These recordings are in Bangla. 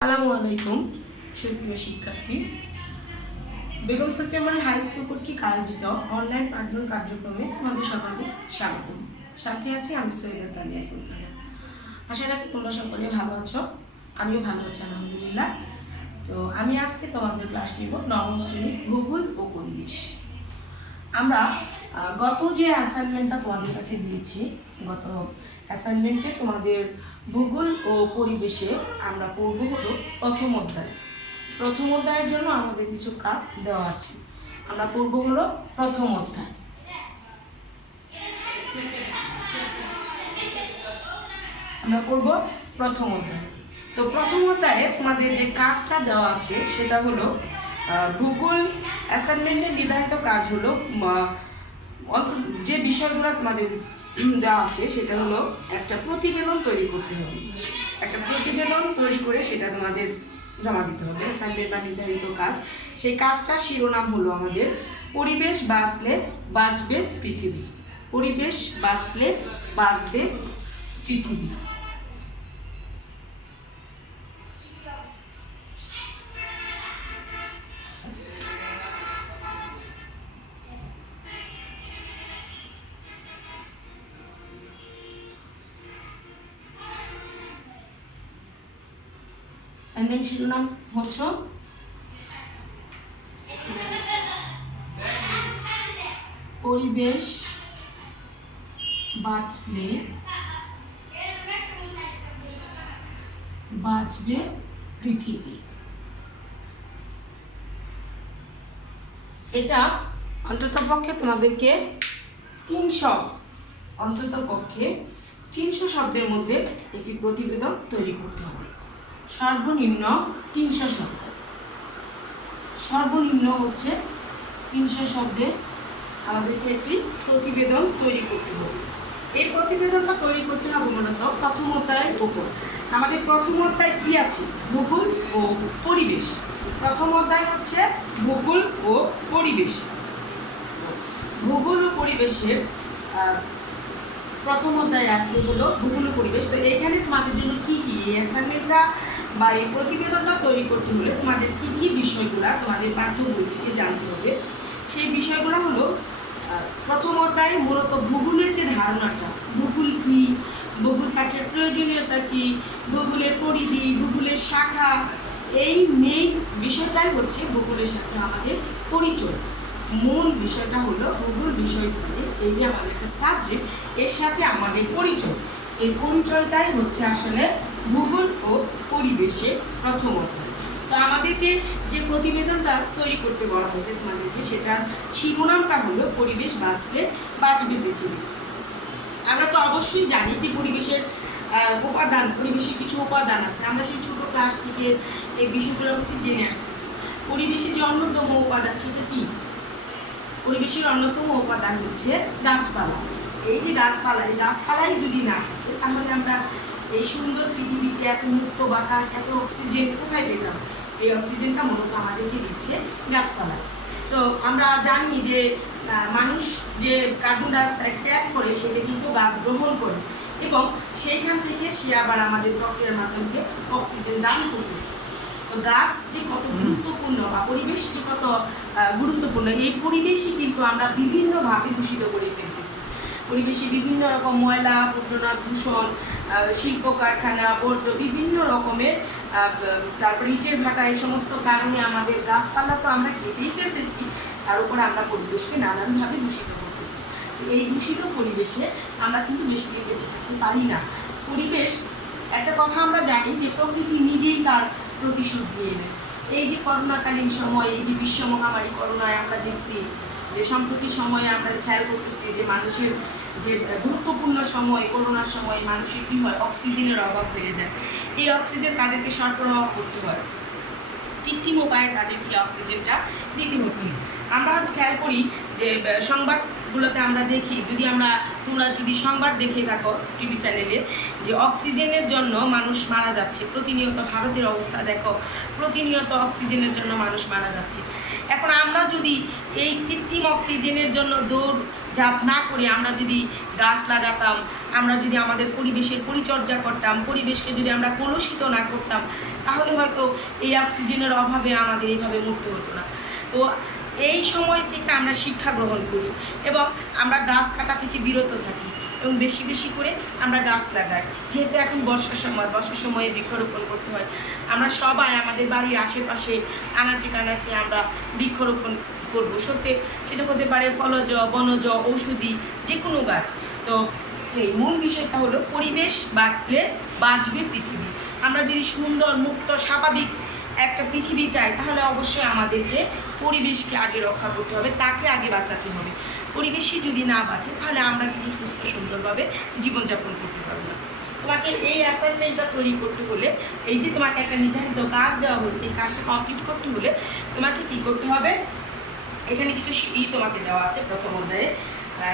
আসসালামু আলাইকুম সুপ্রিয় শিক্ষার্থী, Begum Sufia model high school কর্তৃক আয়োজিত অনলাইন পাঠদান কার্যক্রমে তোমাদের সকলকে স্বাগত। সাথে আছি আমি সৈয়দ তানিয়া সুলতানা। আশা রাখি তোমরা সকলে ভালো আছো, আমিও ভালো আছি আলহামদুলিল্লাহ। তো আমি আজকে তোমাদের ক্লাস নিব নবম শ্রেণী ভূগোল ও পরিবেশ। আমরা গত যে অ্যাসাইনমেন্টটা তোমাদের কাছে দিয়েছি, গত অ্যাসাইনমেন্টে তোমাদের ভূগোল ও পরিবেশে আমরা পড়ব হলো প্রথম অধ্যায়। প্রথম অধ্যায়ের জন্য আমাদের কিছু কাজ দেওয়া আছে। আমরা পড়ব হলো প্রথম অধ্যায়। আমরা পড়ব প্রথম অধ্যায়। তো প্রথম অধ্যায়ে তোমাদের যে কাজটা দেওয়া আছে সেটা হলো ভূগোল অ্যাসাইনমেন্টের নির্ধারিত কাজ হলো যে বিষয়গুলো তোমাদের দেওয়া আছে সেটা হলো একটা প্রতিবেদন তৈরি করতে হবে। একটা প্রতিবেদন তৈরি করে সেটা তোমাদের জমা দিতে হবে। অ্যাসাইনমেন্ট বা নির্ধারিত কাজ, সেই কাজটার শিরোনাম হলো আমাদের পরিবেশ বাঁচলে বাঁচবে পৃথিবী। পরিবেশ বাঁচলে বাঁচবে পৃথিবী। অ্যাসাইনমেন্ট শিরোনাম হচ্ছে পরিবেশ বাঁচলে বাঁচবে পৃথিবী। এটা অন্ততপক্ষে তোমাদেরকে 300 শব্দের মধ্যে একটি প্রতিবেদন তৈরি করতে হবে। সর্বনিম্ন 300 শব্দ। সর্বনিম্ন হচ্ছে 300 শব্দে আমাদেরকে একটি প্রতিবেদন তৈরি করতে হবে। এই প্রতিবেদনটা তৈরি করতে হবে মূলত প্রথম অধ্যায়ের উপর। আমাদের প্রথম অধ্যায় কি আছে? ভূগোল ও পরিবেশ। প্রথম অধ্যায় হচ্ছে ভূগোল ও পরিবেশ। ভূগোল ও পরিবেশের প্রথম অধ্যায় আছে হলো ভূগোল ও পরিবেশ। তো এখানে তোমাদের জন্য কি কি অ্যাসাইনমেন্টটা বা এই প্রতিবেদনটা তৈরি করতে হলে তোমাদের কি কি বিষয়গুলো তোমাদের পাঠ্য বই থেকে জানতে হবে। সেই বিষয়গুলো হলো প্রথম অধ্যায়ে মূলত ভূগোলের যে ধারণাটা, ভূগোল কি, ভূগোল পাঠের প্রয়োজনীয়তা কি, ভূগোলের পরিধি, ভূগোলের শাখা, এই মেইন বিষয়টাই হচ্ছে ভূগোলের সাথে আমাদের পরিচয়। মূল বিষয়টা হলো ভূগোল বিষয়টা যে এই যে আমাদের একটা সাবজেক্ট, এর সাথে আমাদের পরিচয়। এই পরিচয়টাই হচ্ছে আসলে ভূগোল ও পরিবেশের প্রথম অধ্যায়। তো আমাদেরকে যে প্রতিবেদনটা তৈরি করতে বলা হয়েছে তোমাদেরকে, সেটার শিরোনামটা হলো পরিবেশ বাঁচলে বাঁচবে পৃথিবী। আমরা তো অবশ্যই জানি যে পরিবেশের পরিবেশের কিছু উপাদান আছে। আমরা সেই ছোট ক্লাস থেকে এই বিষয়গুলোর প্রতি জেনে আসতেছি। পরিবেশের যে অন্যতম উপাদান সেটা কি? পরিবেশের অন্যতম উপাদান হচ্ছে গাছপালা। এই যে গাছপালা, এই গাছপালাই যদি না থাকে তাহলে আমরা এই সুন্দর পৃথিবীতে এত মুক্ত বাতাস, এত অক্সিজেন কোথায় পেতাম? এই অক্সিজেনটা মূলত আমাদেরকে দিচ্ছে গাছপালা। তো আমরা জানি যে মানুষ যে কার্বন ডাইঅক্সাইড ত্যাগ করে সেটা কিন্তু গাছ গ্রহণ করে, এবং সেইখান থেকে সে আবার আমাদের প্রক্রিয়ার মাধ্যমে অক্সিজেন দান করতেছে। তো গাছ যে কত গুরুত্বপূর্ণ বা পরিবেশ যে কত গুরুত্বপূর্ণ, এই পরিবেশই কিন্তু আমরা বিভিন্নভাবে দূষিত করে ফেলতেছি। পরিবেশে বিভিন্ন রকম ময়লা আবর্জনা, দূষণ, শিল্প কারখানা, বর্জ্য, বিভিন্ন রকমের তারপরে ইটের ভাটা, এই সমস্ত কারণে আমাদের গাছপালা তো আমরা কেটেই ফেলতেছি, তার উপর আমরা পরিবেশকে নানানভাবে দূষিত করতেছি। এই দূষিত পরিবেশে আমরা কিন্তু বেশি দিন বেঁচে থাকতে পারি না। পরিবেশ, একটা কথা আমরা জানি যে প্রকৃতি নিজেই তার প্রতিশোধ দিয়ে নেয়। এই যে করোনাকালীন সময়, এই যে বিশ্ব মহামারী করোনায় আমরা দেখছি যে সম্প্রতি সময়ে আমরা খেয়াল করতেছি যে মানুষের যে গুরুত্বপূর্ণ সময়, করোনার সময় মানুষের কী হয়, অক্সিজেনের অভাব হয়ে যায়। এই অক্সিজেন তাদেরকে সরবরাহ করতে হয়, কৃত্রিম উপায়ে তাদেরকে অক্সিজেনটা দিতে হচ্ছে। আমরা হয়তো খেয়াল করি যে সংবাদগুলোতে আমরা দেখি, তোমরা যদি সংবাদ দেখে থাকো টিভি চ্যানেলে, যে অক্সিজেনের জন্য মানুষ মারা যাচ্ছে। প্রতিনিয়ত ভারতের অবস্থা দেখো, প্রতিনিয়ত অক্সিজেনের জন্য মানুষ মারা যাচ্ছে। এখন আমরা যদি এই কৃত্রিম অক্সিজেনের জন্য দৌড় ঝাঁপ না করে আমরা যদি গাছ লাগাতাম, আমরা যদি আমাদের পরিবেশের পরিচর্যা করতাম, পরিবেশকে যদি আমরা কলুষিত না করতাম, তাহলে হয়তো এই অক্সিজেনের অভাবে আমাদের এইভাবে মরতে হতো না। তো এই সময় থেকে আমরা শিক্ষা গ্রহণ করি এবং আমরা গাছ কাটা থেকে বিরত থাকি এবং বেশি বেশি করে আমরা গাছ লাগাই। যেহেতু এখন বর্ষার সময়ে বৃক্ষরোপণ করতে হয়, আমরা সবাই আমাদের বাড়ির আশেপাশে আনাচে কানাচে আমরা বৃক্ষরোপণ করবো। সত্যি সেটা হতে পারে ফলজ, বনজ, ঔষধি, যে কোনো গাছ। তো এই মূল বিষয়টা হলো পরিবেশ বাঁচলে বাঁচবে পৃথিবী। আমরা যদি সুন্দর, মুক্ত, স্বাভাবিক একটা পৃথিবী চাই, তাহলে অবশ্যই আমাদেরকে পরিবেশকে আগে রক্ষা করতে হবে, তাকে আগে বাঁচাতে হবে। পরিবেশই যদি না বাঁচে, তাহলে আমরা কিন্তু সুস্থ সুন্দরভাবে জীবনযাপন করতে পারবো না। তোমাকে এই অ্যাসাইনমেন্টটা তৈরি করতে হলে, এই যে তোমাকে একটা নির্ধারিত কাজ দেওয়া হয়েছে, এই কাজটা কমপ্লিট করতে হলে তোমাকে কী করতে হবে? এখানে কিছু তোমাকে দেওয়া আছে প্রথম অধ্যায়ে।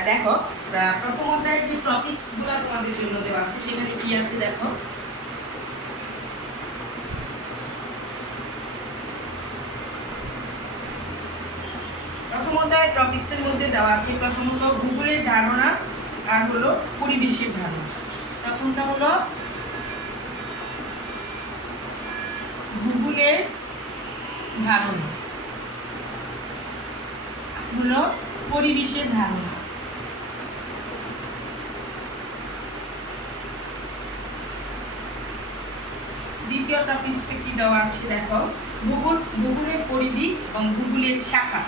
দেখো, প্রথম অধ্যায়ে যে টপিকসগুলো তোমাদের জন্য দেওয়া আছে সেখানে কি আছে দেখো। প্রথম অধ্যায়ের টপিকসের মধ্যে দেওয়া আছে প্রথম হলো ভূগোলের ধারণা আর হলো পরিবেশের ধারণা। প্রথমটা হলো ভূগোলের ধারণা, হলো পরিবেশের ধারণা। দ্বিতীয় টপিকসটা কি দেওয়া আছে দেখো, ভূগোলের পরিধি এবং ভূগোলের শাখা।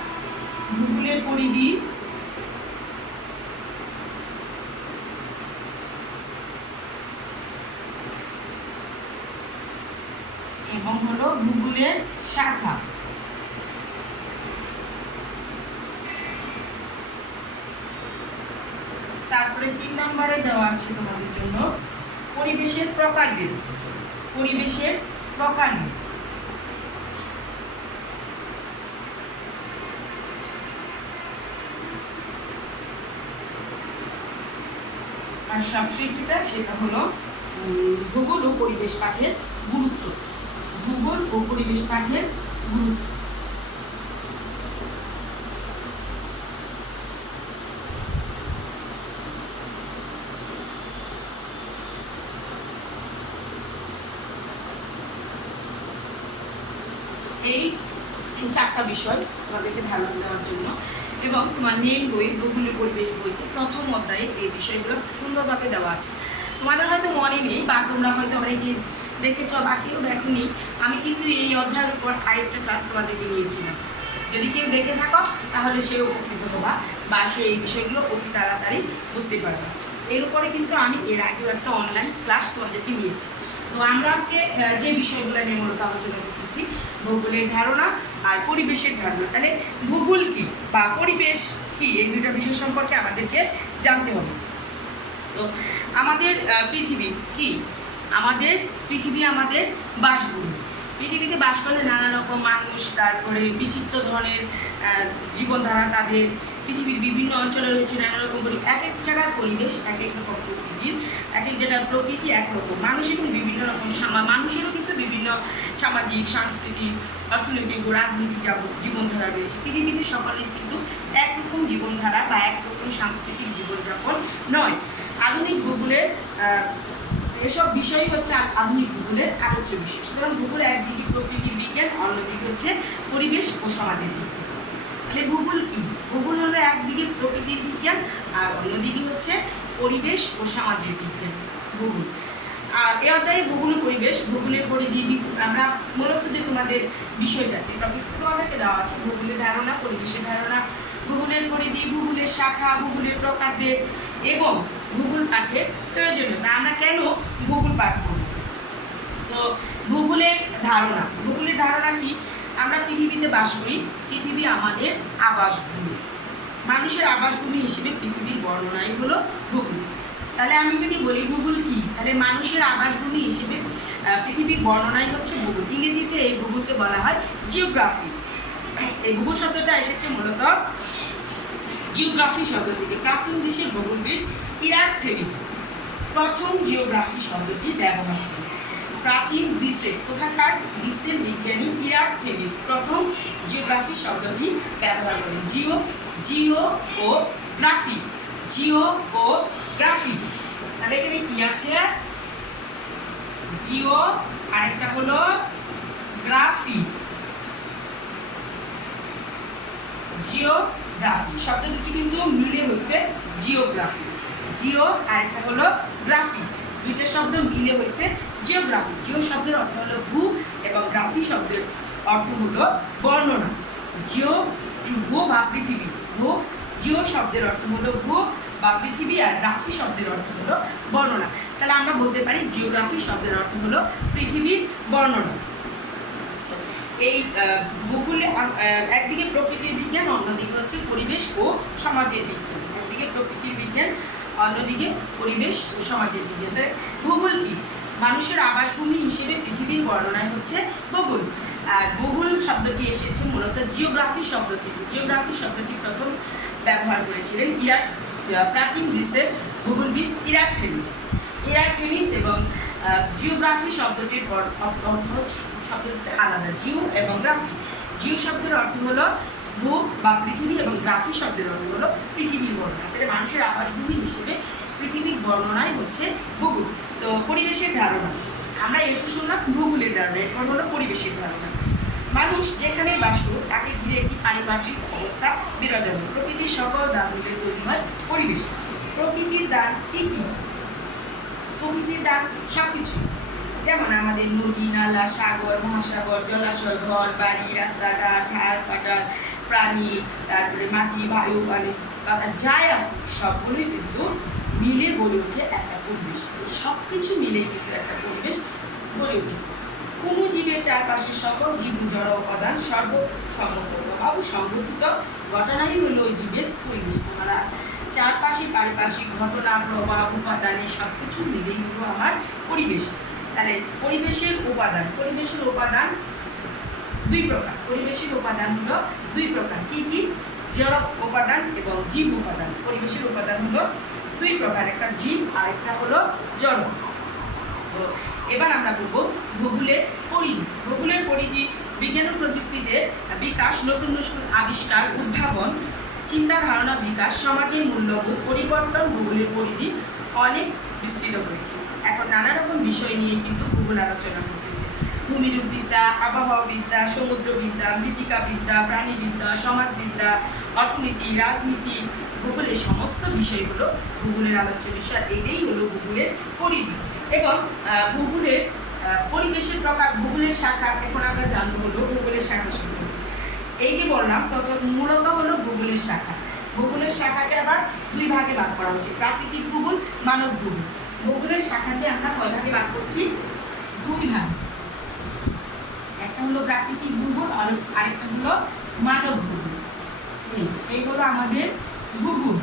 ভূগোলের পরিধি এবং হলো ভূগোলের শাখা। তারপরে 3 নম্বরে দেওয়া আছে তোমাদের জন্য পরিবেশের প্রকারভেদ। পরিবেশের প্রকারভেদ। আর সবশেষ যেটা সেটা হলো ভূগোল ও পরিবেশ পাঠের গুরুত্ব। ভূগোল ও পরিবেশ পাঠের গুরুত্ব। এই 4টা বিষয় তোমাদেরকে ধারণা দেওয়ার জন্য, এবং তোমার মেইন বই ভূগোল পরিবেশ বইতে প্রথম অধ্যায়ে এই বিষয়গুলো সুন্দরভাবে দেওয়া আছে। তোমাদের হয়তো মনে নেই বা তোমরা হয়তো অনেকে দেখেছ বা কেউ দেখোনি, আমি কিন্তু এই অধ্যায়ের উপর আরেকটা ক্লাস তোমাদেরকে নিয়েছিলাম। যদি কেউ দেখে থাকো তাহলে সে উপকৃত হবা বা সে এই বিষয়গুলো অতি তাড়াতাড়ি বুঝতে পারবে। এর উপরে কিন্তু আমি এর আগেও একটা অনলাইন ক্লাস তোমাদেরকে নিয়েছি। তো আমরা আজকে যে বিষয়গুলো নিয়ে মূলত আলোচনা করতেছি, ভূগোলের ধারণা আর পরিবেশের ধারণা। তাহলে ভূগোল কি বা পরিবেশ কি, এই দুইটা বিষয় সম্পর্কে আমাদেরকে জানতে হবে। তো আমাদের পৃথিবী কি? আমাদের পৃথিবী আমাদের বাসভূমি। পৃথিবীতে বাস করে নানা রকম মানুষ, তারপরে বিচিত্র ধরনের জীবনধারা তাদের। পৃথিবীর বিভিন্ন অঞ্চলে রয়েছে নানা রকম এক এক জায়গার পরিবেশ এক এক রকম প্রকৃতির, এক এক জায়গার প্রকৃতি একরকম। মানুষের বিভিন্ন রকম মানুষেরও কিন্তু বিভিন্ন সামাজিক, সাংস্কৃতিক, অর্থনৈতিক ও রাজনৈতিক জীবনধারা রয়েছে। পৃথিবীতে সকলের কিন্তু একরকম জীবনধারা বা একরকম সাংস্কৃতিক জীবনযাপন নয়। আধুনিক ভূগোলের এসব বিষয়ই হচ্ছে আধুনিক ভূগোলের আলোচ্য বিষয়। সুতরাং ভূগোল একদিকে প্রকৃতির বিজ্ঞান, অন্যদিকে হচ্ছে পরিবেশ ও সমাজের বিজ্ঞান। তাহলে ভূগোল কি? ভূগোল হলো একদিকে প্রকৃতির বিজ্ঞান আর অন্যদিকে হচ্ছে পরিবেশ ও সমাজের বিজ্ঞান ভূগোল। আর এই অধ্যায়ে ভূগোল ও পরিবেশ, ভূগোলের পরিধি, আমরা মূলত যে তোমাদের বিষয়টা যে টপিক্সটা তোমাদেরকে দেওয়া আছে, ভূগোলের ধারণা, পরিবেশের ধারণা, ভূগোলের পরিধি, ভূগোলের শাখা, ভূগোলের প্রকারভেদ এবং ভূগোল পাঠের প্রয়োজনীয়তা। আমরা কেন ভূগোল পাঠ করব? তো ভূগোলের ধারণা, ভূগোলের ধারণা কি? আমরা পৃথিবীতে বাস করি, পৃথিবী আমাদের আবাসভূমি। মানুষের আবাসভূমি হিসেবে পৃথিবীর বর্ণনাই হলো ভূগোল। তাহলে আমি যদি বলি ভূগোল কি, তাহলে মানুষের আবাসভূমি হিসেবে পৃথিবীর বর্ণনাই হচ্ছে ভূগোল। ইংরেজিতে এই ভূগোলকে বলা হয় জিওগ্রাফি। এই ভূগোল শব্দটা এসেছে মূলত জিওগ্রাফি শব্দ থেকে। প্রাচীন গ্রীসের ভূগোলবিদ ইরাকটেরিস প্রথম জিওগ্রাফি শব্দটি ব্যবহার করেন। প্রাচীন গ্রীসে, কোথাকার? গ্রীসের বিজ্ঞানী ইরাকটেরিস প্রথম জিওগ্রাফি শব্দটি ব্যবহার করেন। জিও ও গ্রাফি জিওগ্রাফি। তাহলে এখানে কি আছে? জিও, আরেকটা হলো গ্রাফি। জিওগ্রাফি শব্দ দুটি কিন্তু মিলে হয়েছে জিওগ্রাফি। জিও আরেকটা হলো গ্রাফি, দুইটা শব্দ মিলে হয়েছে জিওগ্রাফি। জিও শব্দের অর্থ হলো ভূ এবং গ্রাফি শব্দের অর্থ হলো বর্ণনা। জিও ভূ বা পৃথিবী। ভূ, জিও শব্দের অর্থ হলো ভূ বা পৃথিবী, আর গ্রাফি শব্দের অর্থ হলো বর্ণনা। তাহলে আমরা বলতে পারি জিওগ্রাফি শব্দের অর্থ হলো পৃথিবীর বর্ণনা। এই ভূগোলে একদিকে প্রকৃতির বিজ্ঞান, অন্যদিকে হচ্ছে পরিবেশ ও সমাজের বিজ্ঞান। একদিকে প্রকৃতির বিজ্ঞান, অন্যদিকে পরিবেশ ও সমাজের বিজ্ঞান। তাই ভূগোল কি? মানুষের আবাসভূমি হিসেবে পৃথিবীর বর্ণনায় হচ্ছে ভূগোল। আর ভূগোল শব্দটি এসেছে মূলত জিওগ্রাফি শব্দ থেকে। জিওগ্রাফি শব্দটি প্রথম ব্যবহার করেছিলেন প্রাচীন গ্রিসের ভূগোলবিদ ইরাকটেনিস এবং জিওগ্রাফি শব্দটির শব্দটি আলাদা। জিও এবং গ্রাফি। জিও শব্দের অর্থ হলো ভূ বা পৃথিবী এবং গ্রাফি শব্দের অর্থ হলো পৃথিবীর বর্ণনা। তাহলে মানুষের আবাসভূমি হিসেবে পৃথিবীর বর্ণনাই হচ্ছে ভূগোল। তো পরিবেশের ধারণা, আমরা একটু শুনলাম ভূগোলের ধারণা, এরপর হলো পরিবেশের ধারণা। মানুষ যেখানে বাস করুক তাকে ঘিরে একটি পারিপার্শ্বিক অবস্থা বিরাজমান। প্রকৃতির সকল দান মিলে তৈরি হয় পরিবেশ। প্রকৃতির দান কি কি? প্রকৃতির দান সব কিছু, যেমন আমাদের নদী, নালা, সাগর, মহাসাগর, জলাশয়, ঘর বাড়ি, রাস্তাঘাট, হাট পাটার, প্রাণী, তারপরে মাটি, বায়ু, পানি, বাতাস, যাই আছে সবগুলোই কিন্তু মিলে গড়ে ওঠে একটা পরিবেশ। এই সব কিছু মিলেই কিন্তু একটা পরিবেশ গড়ে ওঠে। কোনো জীবের চারপাশে সকল জীব জড় উপাদান সর্বসম্মতভাবে সংগঠিত ঘটনাই হলো ওই জীবের পরিবেশ। আমরা চারপাশে পারিপার্শ্বিক ঘটনা, প্রভাব, উপাদান এই সব কিছু মিলেই হলো আমার পরিবেশ। তাহলে পরিবেশের উপাদান দুই প্রকার। পরিবেশের উপাদান হলো দুই প্রকার। কি কি? জড় উপাদান এবং জীব উপাদান। পরিবেশের উপাদান হলো দুই প্রকার, একটা জীব আর একটা হলো জড়। তো এবার আমরা বলবো ভূগোলের পরিধি। ভূগোলের পরিধি বিজ্ঞান ও প্রযুক্তিতে বিকাশ, নতুন নতুন আবিষ্কার, উদ্ভাবন, চিন্তা ধারণা বিকাশ, সমাজের মূল্যবোধ পরিবর্তন ভূগোলের পরিধি অনেক বিস্তৃত করেছে। এখন নানা রকম বিষয় নিয়ে কিন্তু ভূগোল আলোচনা করতেছে। ভূমিরূপবিদ্যা, আবহাওয়াবিদ্যা, সমুদ্রবিদ্যা, মৃত্তিকাবিদ্যা, প্রাণীবিদ্যা, সমাজবিদ্যা, অর্থনীতি, রাজনীতি, ভূগোলের সমস্ত বিষয়গুলো ভূগোলের আলোচ্য বিষয়। এটাই হলো ভূগোলের পরিধি। এবং ভূগোলের পরিবেশের প্রকার, ভূগোলের শাখা এখন আমরা জানবো হলো ভূগোলের শাখা সম্পর্কে। এই যে বললাম প্রথম মূলত হলো ভূগোলের শাখা। ভূগোলের শাখাকে আবার দুই ভাগে ভাগ করা হচ্ছে, প্রাকৃতিক ভূগোল, মানব ভূগোল। ভূগোলের শাখাকে আমরা কয় ভাগে ভাগ করছি? দুই ভাগ। একটা হলো প্রাকৃতিক ভূগোল আর আরেকটা হলো মানব ভূগোল। এই হলো আমাদের ভূগোল।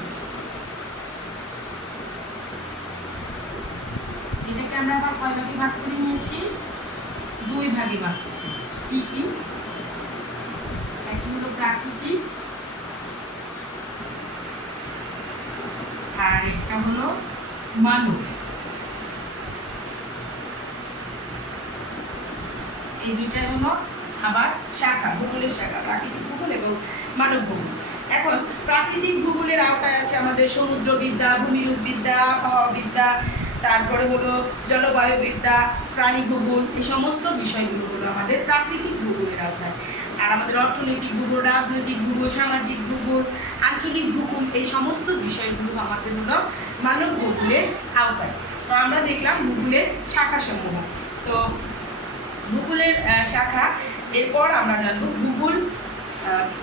এটাকে আমরা আবার কয় ভাগে ভাগ করে নিয়েছি? দুই ভাগে ভাগ করে নিয়েছি। কি কি? একটা হলো প্রাকৃতিক আর একটা হলো মানব। এই দুইটাই হলো আবার শাখা, ভূগোলের শাখা, প্রাকৃতিক ভূগোল এবং মানব ভূগোল। এখন প্রাকৃতিক ভূগোলের আওতায় আছে আমাদের সমুদ্রবিদ্যা, ভূমিরূপবিদ্যা, আবহাওয়াবিদ্যা, তারপরে হলো জলবায়ুবিদ্যা, প্রাণী ভূগোল। এই সমস্ত বিষয়গুলো হলো আমাদের প্রাকৃতিক ভূগোলের আওতায়। আর আমাদের অর্থনৈতিক ভূগোল, রাজনৈতিক ভূগোল, সামাজিক ভূগোল, আঞ্চলিক ভূগোল, এই সমস্ত বিষয়গুলো আমাদের হলো মানব ভূগোলের আওতায়। তো আমরা দেখলাম ভূগোলের শাখাসমূহ। তো ভূগোলের শাখা, এরপর আমরা জানবো ভূগোল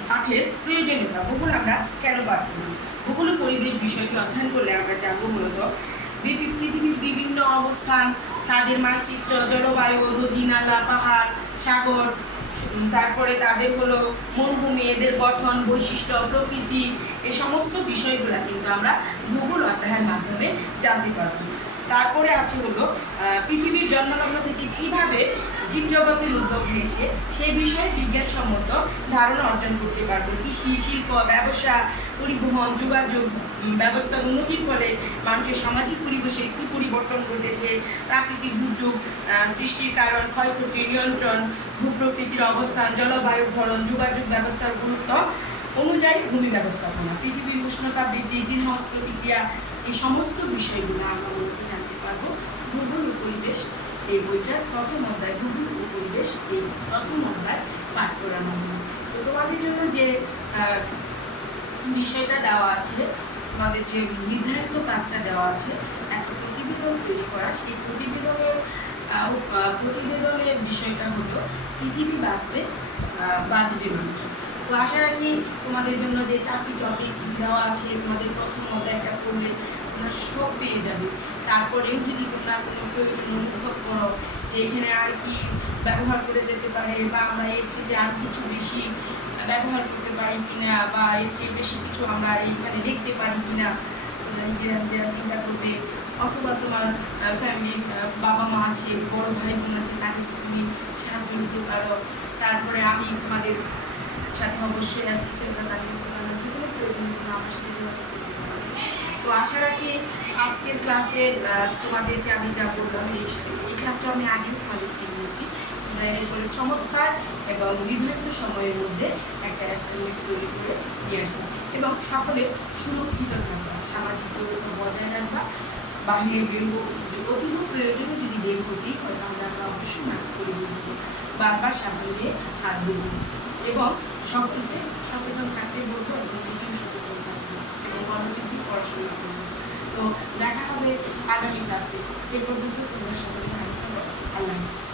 পাঠের প্রয়োজনীয়তা। ভূগোল আমরা কেন পাঠ করি? ভূগোল ও পরিবেশ বিষয়টি অধ্যয়ন করলে আমরা জানবো মূলত পৃথিবীর বিভিন্ন অবস্থান, তাদের মানচিত্র, জলবায়ু, নদী, নালা, পাহাড়, সাগর, তারপরে তাদের হলো মরুভূমি, এদের গঠন, বৈশিষ্ট্য, প্রকৃতি, এই সমস্ত বিষয়গুলো কিন্তু আমরা ভূগোল অধ্যয়নের মাধ্যমে জানতে পারবো। তারপরে আছে হলো পৃথিবীর জন্মলগ্ন থেকে কীভাবে জীবজগতের উদ্ভব হয়েছে সেই বিষয়ে বিজ্ঞানসম্মত ধারণা অর্জন করতে পারবো। কৃষি, শিল্প, ব্যবসা, পরিবহন, যোগাযোগ ব্যবস্থার উন্নতির ফলে মানুষের সামাজিক পরিবেশে কী পরিবর্তন ঘটেছে, প্রাকৃতিক দুর্যোগ সৃষ্টির কারণ, ক্ষয়ক্ষতি নিয়ন্ত্রণ, ভূপ্রকৃতির অবস্থান, জলবায়ুর ধরন, যোগাযোগ ব্যবস্থার গুরুত্ব অনুযায়ী ভূমি ব্যবস্থাপনা, পৃথিবীর উষ্ণতা বৃদ্ধি, গ্রিন হাউস প্রতিক্রিয়া, এই সমস্ত বিষয়গুলো আমরা মূলত জানতে পারবো ভূগোল ও পরিবেশ এই বইটার প্রথম অধ্যায়, ভূগোল ও পরিবেশ এই প্রথম অধ্যায় পাঠ করার মাধ্যমে। তো তোমাদের জন্য যে বিষয়টা দেওয়া আছে, তোমাদের যে নির্ধারিত কাজটা দেওয়া আছে, একটা প্রতিবেদন তৈরি করা, সেই প্রতিবেদনের বিষয়টা হলো পৃথিবী বাঁচবে মানুষ। তো আশা রাখি তোমাদের জন্য যে 4টি টপিকস দেওয়া আছে, তোমাদের প্রথম অধ্যায়টা পড়লে তোমরা সব পেয়ে যাবে। তারপরেও যদি তোমরা কোনো প্রয়োজন অনুভব করো যে এখানে আর কি ব্যবহার করে যেতে পারে, বা আমরা এর চেয়ে আর কিছু বেশি ব্যবহার করতে পারি কিনা, বা এর চেয়ে বেশি কিছু আমরা এইখানে লিখতে পারি কিনা, তোমরা নিজেরা চিন্তা করবে। অথবা তোমার ফ্যামিলির বাবা মা আছে, বড় ভাই বোন আছে, তাদেরকে তুমি সাহায্য নিতে পারো। তারপরে আমি তোমাদের সাথে অবশ্যই আছি, সেটা তাদের যে কোনো প্রয়োজন তোমরা আমার সাথে যোগাযোগ করতে পারো। তো আশা রাখি আজকের ক্লাসে তোমাদেরকে আমি যা বললাম এই ক্লাসটা আমি আগেও তোমাদেরকে নিয়েছি। তোমরা এরপরে চমৎকার এবং নির্ধারিত সময়ের মধ্যে একটা অ্যাসাইনমেন্ট তৈরি করে নিয়ে আসবা, এবং সকলে সুরক্ষিত থাকবা, সামাজিক দূরত্ব বজায় রাখবা। বাহিরে বের অতীব প্রয়োজনে যদি বের হতেই হয় তাহলে আমরা অবশ্যই মাস্ক করে বেরোবো, বারবার সাবধান দিয়ে হাত দেবো, এবং সকলকে সচেতন থাকতে বলবো এবং নিজেও সচেতন থাকবো এবং মনোযোগ দিয়ে পড়াশোনা করবো। তো দেখা হবে আগামী ক্লাসে। সে পর্যন্ত তোমরা সকলে ভালো থাকো। আল্লাহ হাফিজ।